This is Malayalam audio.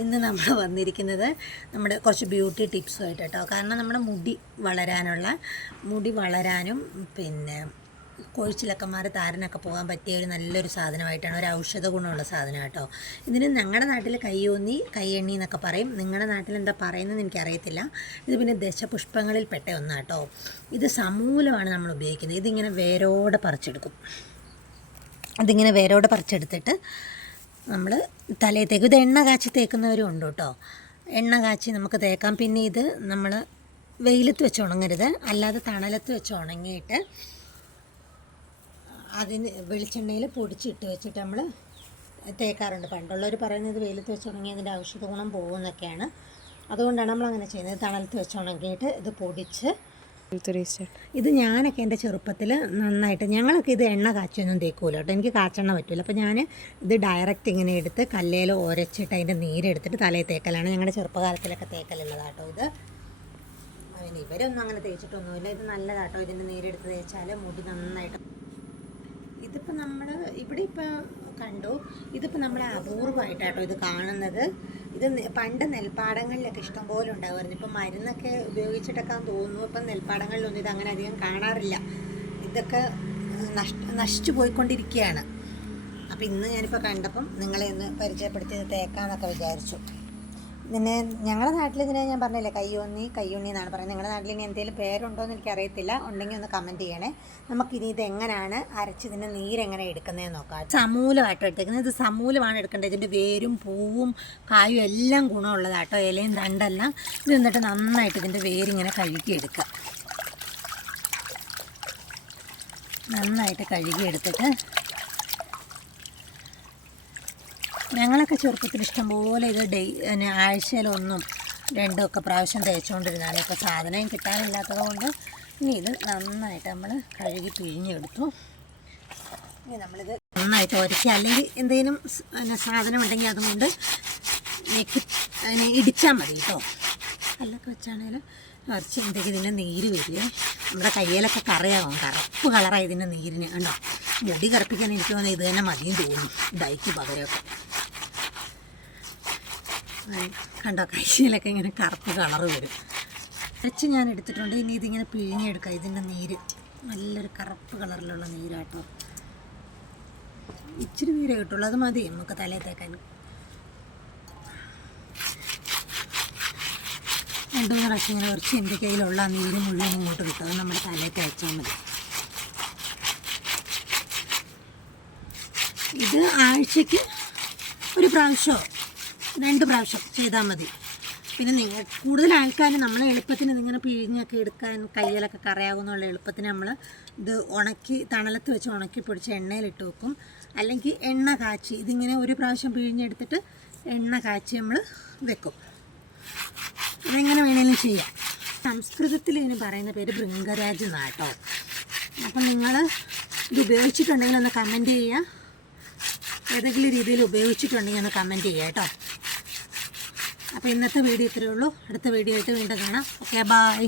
ഇന്ന് നമ്മൾ വന്നിരിക്കുന്നത് നമ്മുടെ കുറച്ച് ബ്യൂട്ടി ടിപ്സുമായിട്ട് കേട്ടോ. കാരണം നമ്മുടെ മുടി വളരാനും പിന്നെ കൊഴിച്ചിലൊക്കെ മാറി താരനൊക്കെ പോകാൻ പറ്റിയ ഒരു നല്ലൊരു സാധനമായിട്ടാണ്, ഒരു ഔഷധ ഗുണമുള്ള സാധനം കേട്ടോ. ഇതിന് ഞങ്ങളുടെ നാട്ടിൽ കയ്യെണ്ണി എന്നൊക്കെ പറയും. നിങ്ങളുടെ നാട്ടിൽ എന്താ പറയുന്നതെന്ന് എനിക്കറിയത്തില്ല. ഇത് പിന്നെ ദശപുഷ്പങ്ങളിൽ പെട്ട ഒന്നാട്ടോ. ഇത് സമൂലമാണ് നമ്മൾ ഉപയോഗിക്കുന്നത്. ഇതിങ്ങനെ വേരോടെ പറിച്ചെടുക്കും. പറിച്ചെടുത്തിട്ട് നമ്മൾ തലയത്തേക്ക് ഇത് എണ്ണ കാച്ചി തേക്കുന്നവരും ഉണ്ട് കേട്ടോ. എണ്ണ കാച്ചി നമുക്ക് തേക്കാം. പിന്നെ ഇത് നമ്മൾ വെയിലത്ത് വെച്ച് ഉണങ്ങരുത്, അല്ലാതെ തണലത്ത് വെച്ച് ഉണങ്ങിയിട്ട് അതിന് വെളിച്ചെണ്ണയിൽ പൊടിച്ചിട്ട് വെച്ചിട്ട് നമ്മൾ തേക്കാറുണ്ട്. പണ്ടുള്ളവർ പറയുന്നത് വെയിലത്ത് വെച്ച് ഉണങ്ങി അതിൻ്റെ ഔഷധ ഗുണം പോകുമെന്നൊക്കെയാണ്. അതുകൊണ്ടാണ് നമ്മളങ്ങനെ ചെയ്യുന്നത്. തണലത്ത് വെച്ച് ഉണങ്ങിയിട്ട് ഇത് പൊടിച്ച് ഇത് ഞാനൊക്കെ എൻ്റെ ചെറുപ്പത്തിൽ നന്നായിട്ട് ഞങ്ങളൊക്കെ ഇത് എണ്ണ കാച്ചിയൊന്നും തേക്കൂല കേട്ടോ. എനിക്ക് കാച്ചെണ്ണ പറ്റില്ല. അപ്പോൾ ഞാൻ ഇത് ഡയറക്റ്റ് ഇങ്ങനെ എടുത്ത് കല്ലേൽ ഉരച്ചിട്ട് അതിൻ്റെ നീരെടുത്തിട്ട് തലയിൽ തേക്കലാണ്. ഞങ്ങളുടെ ചെറുപ്പകാലത്തിലൊക്കെ തേക്കലുള്ളതാട്ടോ ഇത്. അതിന് ഇവരൊന്നും അങ്ങനെ തേച്ചിട്ടൊന്നുമില്ല. ഇത് നല്ലതാട്ടോ. ഇതിൻ്റെ നീരെടുത്ത് തേച്ചാൽ മുടി നന്നായിട്ട്. ഇതിപ്പോൾ നമ്മൾ ഇവിടെ ഇപ്പോൾ കണ്ടു. ഇതിപ്പോൾ നമ്മൾ അപൂർവമായിട്ടാട്ടോ ഇത് കാണുന്നത്. ഇത് പണ്ട് നെൽപ്പാടങ്ങളിലൊക്കെ ഇഷ്ടംപോലെ ഉണ്ടാകുമായിരുന്നു. ഇപ്പം മരുന്നൊക്കെ ഉപയോഗിച്ചിട്ടൊക്കെ തോന്നുന്നു. ഇപ്പം നെൽപ്പാടങ്ങളിലൊന്നും ഇത് അങ്ങനെ അധികം കാണാറില്ല. ഇതൊക്കെ നശിച്ചു പോയിക്കൊണ്ടിരിക്കുകയാണ്. അപ്പോൾ ഇന്ന് ഞാനിപ്പോൾ കണ്ടപ്പം നിങ്ങളെ ഒന്ന് പരിചയപ്പെടുത്തി തേക്കാമെന്നൊക്കെ വിചാരിച്ചു. പിന്നെ ഞങ്ങളുടെ നാട്ടിൽ ഇതിനെ ഞാൻ പറഞ്ഞില്ലേ കയ്യോന്നി എന്നാണ് പറയുന്നത്. നിങ്ങളുടെ നാട്ടിൽ ഇനി എന്തെങ്കിലും പേരുണ്ടോ എന്ന് എനിക്കറിയത്തില്ല. ഉണ്ടെങ്കിൽ ഒന്ന് കമൻറ്റ് ചെയ്യണേ. നമുക്കിനി ഇത് എങ്ങനെയാണ് അരച്ചതിൻ്റെ നീരെങ്ങനെ എടുക്കുന്നതെന്ന് നോക്കാം. സമൂലമായിട്ടോ എടുത്തേക്കുന്നത്. ഇത് സമൂലമാണ് എടുക്കേണ്ടത്. ഇതിൻ്റെ വേരും പൂവും കായും എല്ലാം ഗുണമുള്ളതാട്ടോ. ഇലയും തണ്ടെല്ലാം. ഇത് എന്നിട്ട് നന്നായിട്ട് ഇതിൻ്റെ വേരിങ്ങനെ കഴുകിയെടുക്കുക. നന്നായിട്ട് കഴുകിയെടുത്തിട്ട് ഞങ്ങളൊക്കെ ചെറുപ്പത്തിൽ ഇഷ്ടംപോലെ ഇത് ആഴ്ചയിലൊന്നും രണ്ടും ഒക്കെ പ്രാവശ്യം തേച്ചുകൊണ്ടിരുന്നതാണ്. ഇപ്പോൾ സാധനം കിട്ടാനില്ലാത്തത് കൊണ്ട് ഇനി ഇത് നന്നായിട്ട് നമ്മൾ കഴുകി പിഴിഞ്ഞെടുത്തു. ഇനി നമ്മളിത് നന്നായിട്ട് ഉരയ്ക്കുക. അല്ലെങ്കിൽ എന്തെങ്കിലും സാധനം ഉണ്ടെങ്കിൽ അതുകൊണ്ട് അതിനെ ഇടിച്ചാൽ മതി കേട്ടോ. കല്ലൊക്കെ വെച്ചാണെങ്കിൽ ഉരച്ച് എന്തെങ്കിലും ഇതിൻ്റെ നീര് വരിക. നമ്മുടെ കയ്യിലൊക്കെ കറിയാവും. കറുപ്പ് കളറായി ഇതിൻ്റെ നീരിന് കണ്ടോ. മുടി കറുപ്പിക്കാൻ എനിക്ക് തോന്നുന്നത് ഇത് തന്നെ മതിയും തോന്നും, ഡൈക്ക് പകരമൊക്കെ. കണ്ടോ കൈയിലൊക്കെ ഇങ്ങനെ കറുപ്പ് കളറ് വരും. അരച്ച് ഞാൻ എടുത്തിട്ടുണ്ട്. ഇനി ഇതിങ്ങനെ പിഴിഞ്ഞെടുക്കാം. ഇതിൻ്റെ നീര് നല്ലൊരു കറുപ്പ് കളറിലുള്ള നീരാട്ടോ. ഇച്ചിരി നീരേ കിട്ടുള്ളൂ, അത് മതി നമുക്ക് തലയിൽ തേക്കാൻ. 2-3 പ്രാവശ്യം ഇങ്ങനെ ഉരച്ച് എൻ്റെ കയ്യിലുള്ള ആ നീര് മുഴുവൻ ഇങ്ങോട്ട് കിട്ടും. അത് നമ്മുടെ തലയിൽ തേച്ചാൽ മതി. ഇത് ആഴ്ചയ്ക്ക് 1 പ്രാവശ്യമോ 2 പ്രാവശ്യം ചെയ്താൽ മതി. പിന്നെ കൂടുതൽ ആൾക്കാർ നമ്മൾ എളുപ്പത്തിന് ഇതിങ്ങനെ പിഴിഞ്ഞൊക്കെ എടുക്കാൻ കയ്യിലൊക്കെ കറയാകുന്നുള്ള എളുപ്പത്തിന് നമ്മൾ ഇത് ഉണക്കി തണലത്ത് വെച്ച് ഉണക്കി പൊടിച്ച് എണ്ണയിലിട്ട് വെക്കും. അല്ലെങ്കിൽ എണ്ണ കാച്ചി ഇതിങ്ങനെ 1 പ്രാവശ്യം പിഴിഞ്ഞെടുത്തിട്ട് എണ്ണ കാച്ചി നമ്മൾ വെക്കും. ഇതെങ്ങനെ വേണേലും ചെയ്യാം. സംസ്കൃതത്തിൽ ഇതിന് പറയുന്ന പേര് ഭൃംഗരാജ് എന്നാട്ടോ. അപ്പം നിങ്ങൾ ഇത് ഉപയോഗിച്ചിട്ടുണ്ടെങ്കിൽ ഒന്ന് കമൻറ്റ് ചെയ്യുക. ഏതെങ്കിലും രീതിയിൽ ഉപയോഗിച്ചിട്ടുണ്ടെങ്കിൽ ഒന്ന് കമൻറ്റ് ചെയ്യുക കേട്ടോ. അപ്പോൾ ഇന്നത്തെ വീഡിയോ ഇത്രയേ ഉള്ളൂ. അടുത്ത വീഡിയോ ആയിട്ട് വീണ്ടും കാണാം. Okay, by.